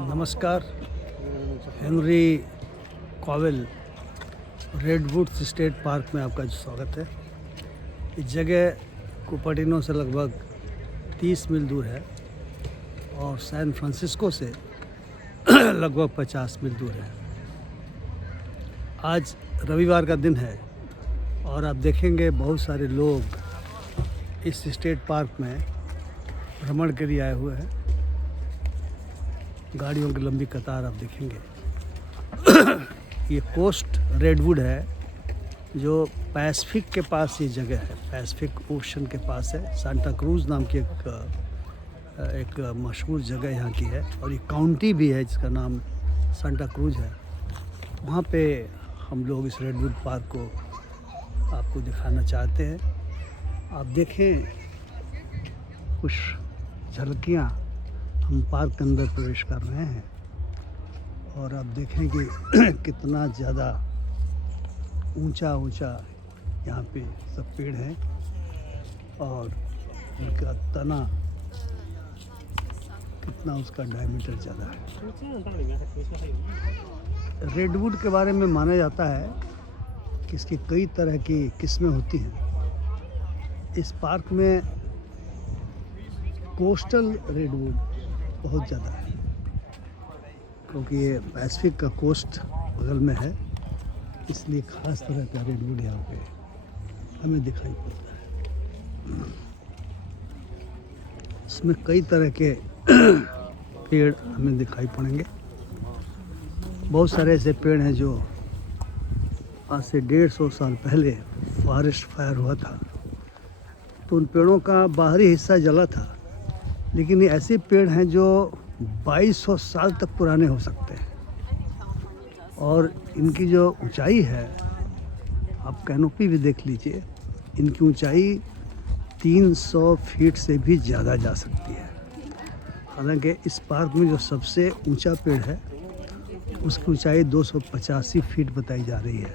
नमस्कार। Henry Cowell रेडवुड्स state park में आपका स्वागत है। इस जगह कुपर्टिनो से लगभग 30 मील दूर है और सैन फ्रांसिस्को से लगभग 50 मील दूर है। आज रविवार का दिन है और आप देखेंगे बहुत सारे लोग इस स्टेट पार्क में भ्रमण के लिए आए हुए हैं। गाड़ियों की लंबी कतार आप देखेंगे। ये कोस्ट रेडवुड है जो पैसिफिक के पास ये जगह है, पैसिफिक ओशन के पास है। सांता क्रूज नाम की एक मशहूर जगह यहाँ की है और ये काउंटी भी है जिसका नाम सांता क्रूज है। वहाँ पे हम लोग इस रेडवुड पार्क को आपको दिखाना चाहते हैं। आप देखें कुछ झलकियाँ। हम पार्क के अंदर प्रवेश कर रहे हैं और आप देखें कि कितना ज़्यादा ऊंचा यहाँ पे सब पेड़ हैं और उनका तना कितना, उसका डायमीटर ज़्यादा है। रेडवुड के बारे में माना जाता है कि इसकी कई तरह की किस्में होती हैं। इस पार्क में कोस्टल रेडवुड बहुत ज़्यादा है क्योंकि ये पैसिफिक का कोस्ट बगल में है, इसलिए ख़ास तरह का रेडवुड यहाँ पे हमें दिखाई पड़ता है। इसमें कई तरह के पेड़ हमें दिखाई पड़ेंगे। बहुत सारे ऐसे पेड़ हैं जो आज से 150 साल पहले फॉरेस्ट फायर हुआ था तो उन पेड़ों का बाहरी हिस्सा जला था, लेकिन ये ऐसे पेड़ हैं जो 2200 साल तक पुराने हो सकते हैं और इनकी जो ऊंचाई है, आप कैनोपी भी देख लीजिए, इनकी ऊंचाई 300 फीट से भी ज़्यादा जा सकती है। हालांकि इस पार्क में जो सबसे ऊंचा पेड़ है उसकी ऊंचाई 285 फीट बताई जा रही है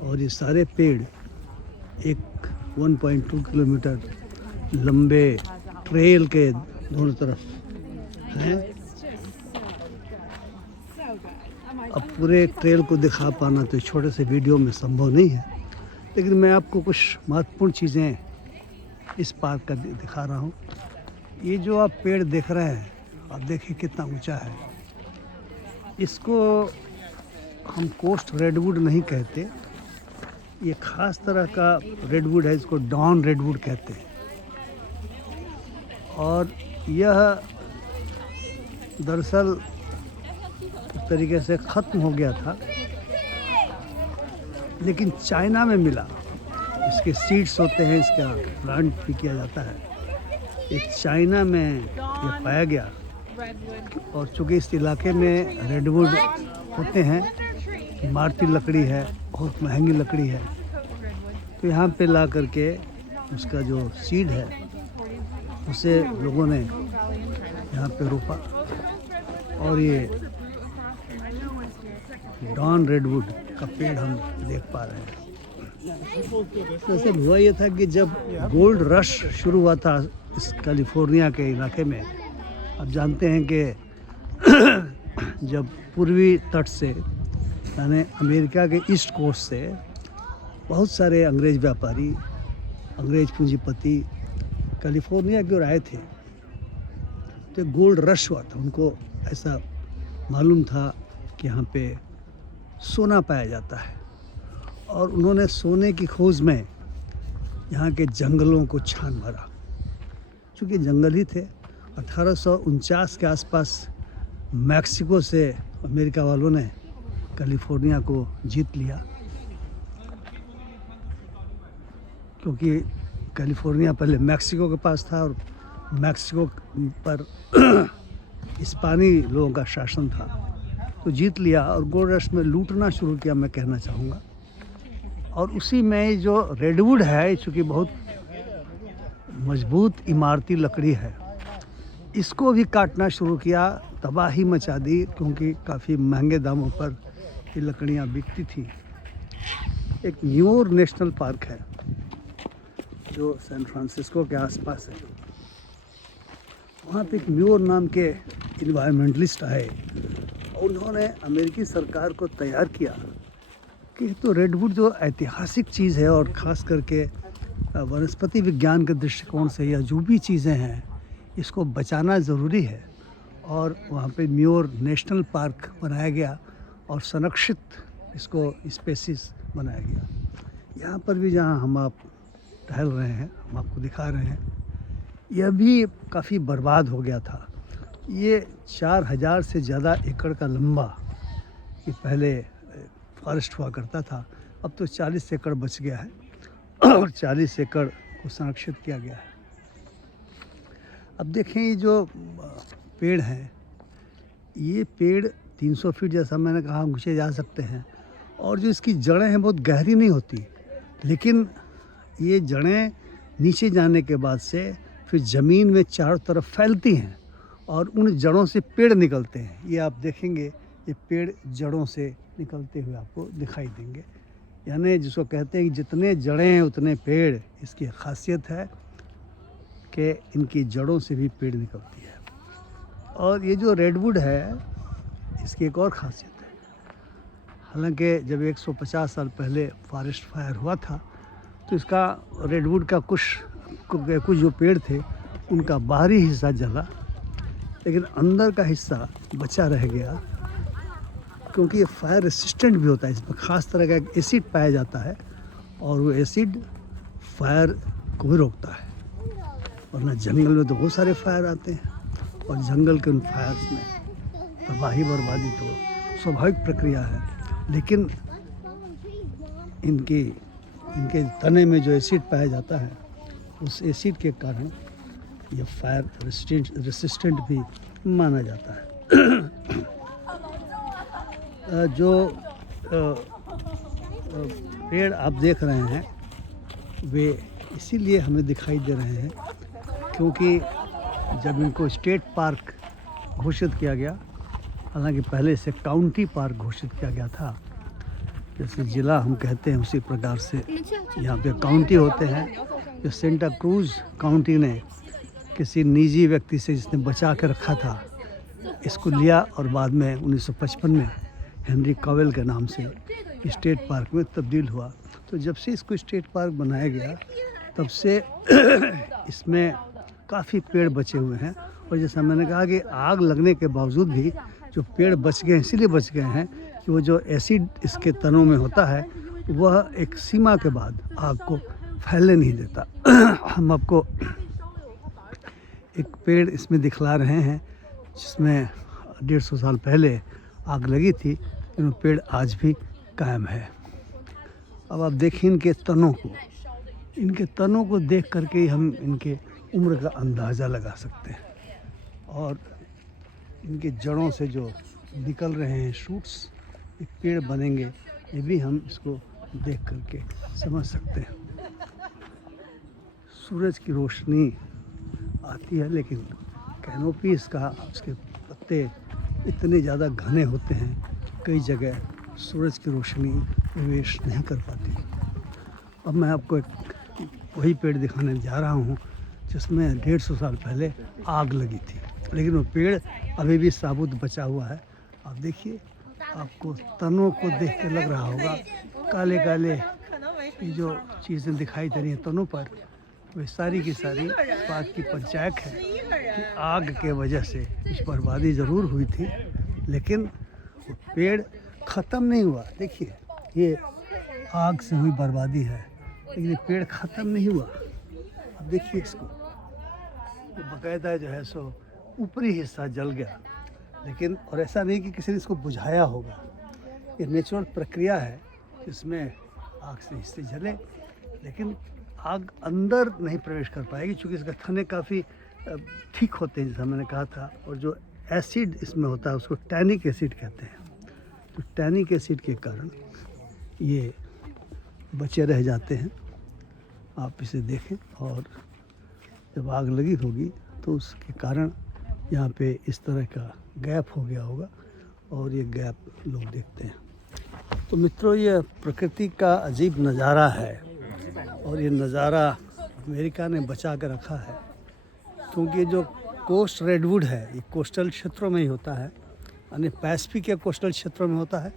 और ये सारे पेड़ एक 1.2 किलोमीटर लंबे ट्रेल के दोनों तरफ हैं। अब पूरे ट्रेल को दिखा पाना तो छोटे से वीडियो में संभव नहीं है, लेकिन मैं आपको कुछ महत्वपूर्ण चीज़ें इस पार्क का दिखा रहा हूँ। ये जो आप पेड़ देख रहे हैं, आप देखिए कितना ऊंचा है। इसको हम कोस्ट रेडवुड नहीं कहते, ये ख़ास तरह का रेडवुड है, इसको डॉन रेडवुड कहते हैं और यह दरअसल एक तरीके से ख़त्म हो गया था, लेकिन चाइना में मिला। इसके सीड्स होते हैं, इसका प्लांट भी किया जाता है। ये चाइना में ये पाया गया और चूँकि इस इलाके में रेडवुड होते हैं, इमारती लकड़ी है, बहुत महंगी लकड़ी है, तो यहाँ पे ला करके उसका जो सीड है उसे लोगों ने यहाँ पे रोपा और ये डॉन रेडवुड का पेड़ हम देख पा रहे हैं। वैसे हुआ ये था कि जब गोल्ड रश शुरू हुआ था इस कैलिफोर्निया के इलाके में, आप जानते हैं कि जब पूर्वी तट से यानी अमेरिका के ईस्ट कोस्ट से बहुत सारे अंग्रेज़ व्यापारी, अंग्रेज़ पूंजीपति कैलिफोर्निया की ओर आए थे, तो गोल्ड रश हुआ था। उनको ऐसा मालूम था कि यहाँ पे सोना पाया जाता है और उन्होंने सोने की खोज में यहाँ के जंगलों को छान भरा। चूँकि जंगल ही थे। 1849 के आसपास मैक्सिको से अमेरिका वालों ने कैलिफोर्निया को जीत लिया, क्योंकि कैलिफोर्निया पहले मैक्सिको के पास था और मैक्सिको पर हिस्पानी लोगों का शासन था, तो जीत लिया और गोल्ड रश में लूटना शुरू किया, मैं कहना चाहूँगा। और उसी में जो रेडवुड है, चूँकि बहुत मजबूत इमारती लकड़ी है, इसको भी काटना शुरू किया, तबाही मचा दी, क्योंकि काफ़ी महंगे दामों पर ये लकड़ियाँ बिकती थी। एक न्यूर नेशनल पार्क है जो सैन फ्रांसिस्को के आसपास है। वहाँ पे एक म्योर नाम के इन्वायरमेंटलिस्ट आए, उन्होंने अमेरिकी सरकार को तैयार किया कि तो रेडवुड जो ऐतिहासिक चीज़ है और ख़ास करके वनस्पति विज्ञान के दृष्टिकोण से या जो भी चीज़ें हैं इसको बचाना ज़रूरी है। और वहाँ पे म्योर नेशनल पार्क बनाया गया और संरक्षित इसको स्पेसीज बनाया गया। यहाँ पर भी जहाँ हम आप टहल रहे हैं, हम आपको दिखा रहे हैं, यह भी काफ़ी बर्बाद हो गया था। ये 4000 से ज़्यादा एकड़ का लंबा ये पहले फॉरेस्ट हुआ करता था, अब तो 40 एकड़ बच गया है और 40 एकड़ को संरक्षित किया गया है। अब देखें ये जो पेड़ हैं, ये पेड़ 300 फीट जैसा मैंने कहा ऊँचे जा सकते हैं और जो इसकी जड़ें हैं बहुत गहरी नहीं होती, लेकिन ये जड़ें नीचे जाने के बाद से फिर ज़मीन में चारों तरफ फैलती हैं और उन जड़ों से पेड़ निकलते हैं। ये आप देखेंगे, ये पेड़ जड़ों से निकलते हुए आपको दिखाई देंगे। यानी जिसको कहते हैं कि जितने जड़ें हैं उतने पेड़। इसकी खासियत है कि इनकी जड़ों से भी पेड़ निकलती है। और ये जो रेडवुड है, इसकी एक और खासियत है। हालांकि जब 150 साल पहले फॉरेस्ट फायर हुआ था तो इसका रेडवुड का कुछ जो पेड़ थे उनका बाहरी हिस्सा जला, लेकिन अंदर का हिस्सा बचा रह गया, क्योंकि ये फायर रेसिस्टेंट भी होता है। इसमें ख़ास तरह का एक एसिड पाया जाता है और वो एसिड फायर को भी रोकता है। वरना जंगल में तो बहुत सारे फायर आते हैं और जंगल के उन फायर्स में तबाही बर्बादी तो स्वाभाविक प्रक्रिया है, लेकिन इनके तने में जो एसिड पाया जाता है उस एसिड के कारण ये फायर रेसिस्टेंट भी माना जाता है। जो पेड़ आप देख रहे हैं वे इसीलिए हमें दिखाई दे रहे हैं क्योंकि जब इनको स्टेट पार्क घोषित किया गया, हालांकि पहले से काउंटी पार्क घोषित किया गया था, जैसे ज़िला हम कहते हैं उसी प्रकार से यहाँ पे काउंटी होते हैं। जो सेंटा क्रूज काउंटी ने किसी निजी व्यक्ति से जिसने बचा कर रखा था इसको लिया और बाद में 1955 में हेनरी कॉवेल के नाम से स्टेट पार्क में तब्दील हुआ। तो जब से इसको स्टेट पार्क बनाया गया तब से इसमें काफ़ी पेड़ बचे हुए हैं। और जैसा मैंने कहा कि आग लगने के बावजूद भी जो पेड़ बच गए इसीलिए बच गए हैं कि वो जो एसिड इसके तनों में होता है वह एक सीमा के बाद आग को फैलने नहीं देता। हम आपको एक पेड़ इसमें दिखला रहे हैं जिसमें 150 साल पहले आग लगी थी, लेकिन पेड़ आज भी कायम है। अब आप देखिए इनके तनों को देख करके ही हम इनके उम्र का अंदाज़ा लगा सकते हैं। और इनके जड़ों से जो निकल रहे हैं शूट्स, एक पेड़ बनेंगे, ये भी हम इसको देख करके समझ सकते हैं। सूरज की रोशनी आती है, लेकिन कैनोपी उसके पत्ते इतने ज़्यादा घने होते हैं, कई जगह सूरज की रोशनी प्रवेश नहीं कर पाती। अब मैं आपको वही पेड़ दिखाने जा रहा हूँ जिसमें 150 साल पहले आग लगी थी, लेकिन वो पेड़ अभी भी साबुत बचा हुआ है। आप देखिए, आपको तनों को देख के लग रहा होगा काले काले ये जो चीज़ें दिखाई दे रही हैं तनों पर, वे सारी की सारी इस बात की परिचायक है कि आग के वजह से कुछ बर्बादी ज़रूर हुई थी, लेकिन वो पेड़ ख़त्म नहीं हुआ। देखिए, ये आग से हुई बर्बादी है, लेकिन ये पेड़ ख़त्म नहीं हुआ। अब देखिए इसको, ये बाकायदा जो है सो ऊपरी हिस्सा जल गया, लेकिन और ऐसा नहीं कि किसी ने इसको बुझाया होगा। ये नेचुरल प्रक्रिया है जिसमें आग से हिस्से जले, लेकिन आग अंदर नहीं प्रवेश कर पाएगी क्योंकि इसके थने काफ़ी ठीक होते हैं, जैसा मैंने कहा था। और जो एसिड इसमें होता है उसको टैनिक एसिड कहते हैं। तो टैनिक एसिड के कारण ये बचे रह जाते हैं। आप इसे देखें, और जब आग लगी होगी तो उसके कारण यहाँ पे इस तरह का गैप हो गया होगा, और ये गैप लोग देखते हैं। तो मित्रों, ये प्रकृति का अजीब नज़ारा है, और ये नज़ारा अमेरिका ने बचा कर रखा है, क्योंकि जो कोस्ट रेडवुड है, ये कोस्टल क्षेत्रों में ही होता है, यानी पैसिफिक या कोस्टल क्षेत्रों में होता है,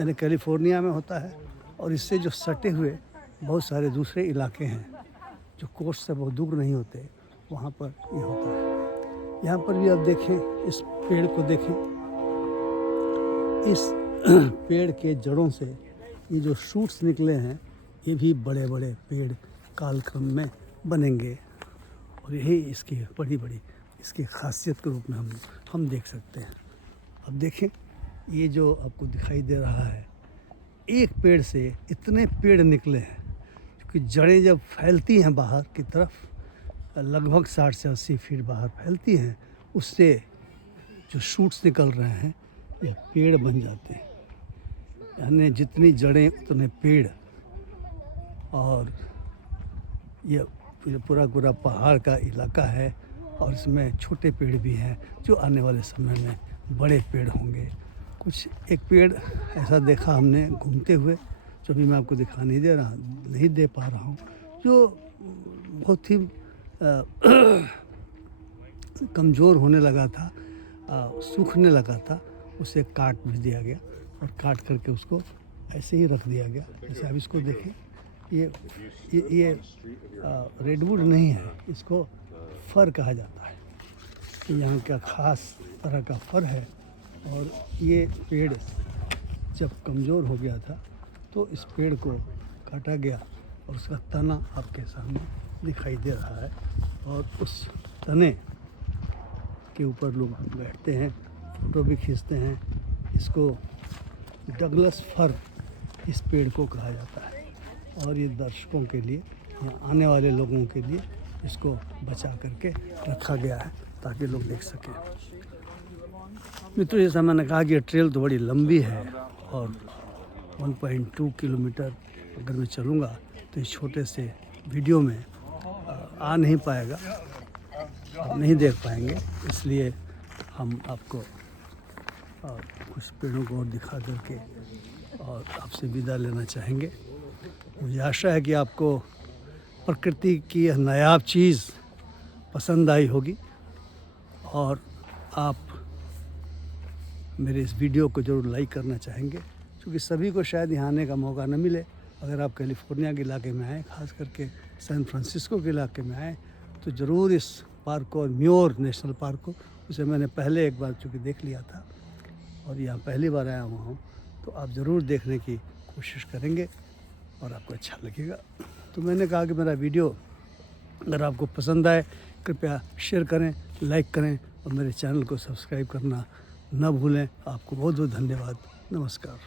यानी कैलिफोर्निया में होता है। और इससे जो सटे हुए बहुत सारे दूसरे इलाके हैं जो कोस्ट से बहुत दूर नहीं होते, वहाँ पर ये होता है। यहाँ पर भी आप देखें, इस पेड़ को देखें, इस पेड़ के जड़ों से ये जो शूट्स निकले हैं, ये भी बड़े बड़े पेड़ कालक्रम में बनेंगे। और यही इसकी बड़ी बड़ी इसकी खासियत के रूप में हम देख सकते हैं। अब देखें, ये जो आपको दिखाई दे रहा है, एक पेड़ से इतने पेड़ निकले हैं, क्योंकि जड़ें जब फैलती हैं बाहर की तरफ, लगभग 60 से 80 फीट बाहर फैलती हैं, उससे जो शूट्स निकल रहे हैं ये पेड़ बन जाते हैं। यानी जितनी जड़ें उतने पेड़। और ये पूरा पहाड़ का इलाका है, और इसमें छोटे पेड़ भी हैं जो आने वाले समय में बड़े पेड़ होंगे। कुछ एक पेड़ ऐसा देखा हमने घूमते हुए, जो भी मैं आपको दिखा नहीं दे पा रहा हूँ, जो बहुत ही कमज़ोर होने लगा था, सूखने लगा था। उसे काट भी दिया गया और काट करके उसको ऐसे ही रख दिया गया। जैसे आप इसको देखें, ये रेडवुड नहीं है, इसको फर कहा जाता है। यहाँ का ख़ास तरह का फर है। और ये पेड़ जब कमज़ोर हो गया था तो इस पेड़ को काटा गया और उसका तना आपके सामने दिखाई दे रहा है। और उस तने के ऊपर लोग बैठते हैं, फ़ोटो भी खींचते हैं। इसको डगलस फर इस पेड़ को कहा जाता है। और ये दर्शकों के लिए, आने वाले लोगों के लिए इसको बचा करके रखा गया है ताकि लोग देख सकें। मित्रों, जैसा मैंने कहा कि ये ट्रेल तो बड़ी लंबी है, और 1.2 किलोमीटर अगर मैं चलूँगा तो इस छोटे से वीडियो में आ नहीं पाएगा, आप नहीं देख पाएंगे। इसलिए हम आपको कुछ पेड़ों को और दिखा करके और आपसे विदा लेना चाहेंगे। मुझे आशा है कि आपको प्रकृति की यह नायाब चीज़ पसंद आई होगी, और आप मेरे इस वीडियो को ज़रूर लाइक करना चाहेंगे, क्योंकि सभी को शायद यहाँ आने का मौका न मिले। अगर आप कैलिफोर्निया के इलाके में आएँ, ख़ास करके सैन फ्रांसिस्को के इलाके में आएँ, तो ज़रूर इस पार्क को, और म्योर नेशनल पार्क को, उसे मैंने पहले एक बार चूँकि देख लिया था और यहाँ पहली बार आया हुआ हूँ, तो आप ज़रूर देखने की कोशिश करेंगे और आपको अच्छा लगेगा। तो मैंने कहा कि मेरा वीडियो अगर आपको पसंद आए, कृपया शेयर करें, लाइक करें और मेरे चैनल को सब्सक्राइब करना न भूलें। आपको बहुत बहुत धन्यवाद। नमस्कार।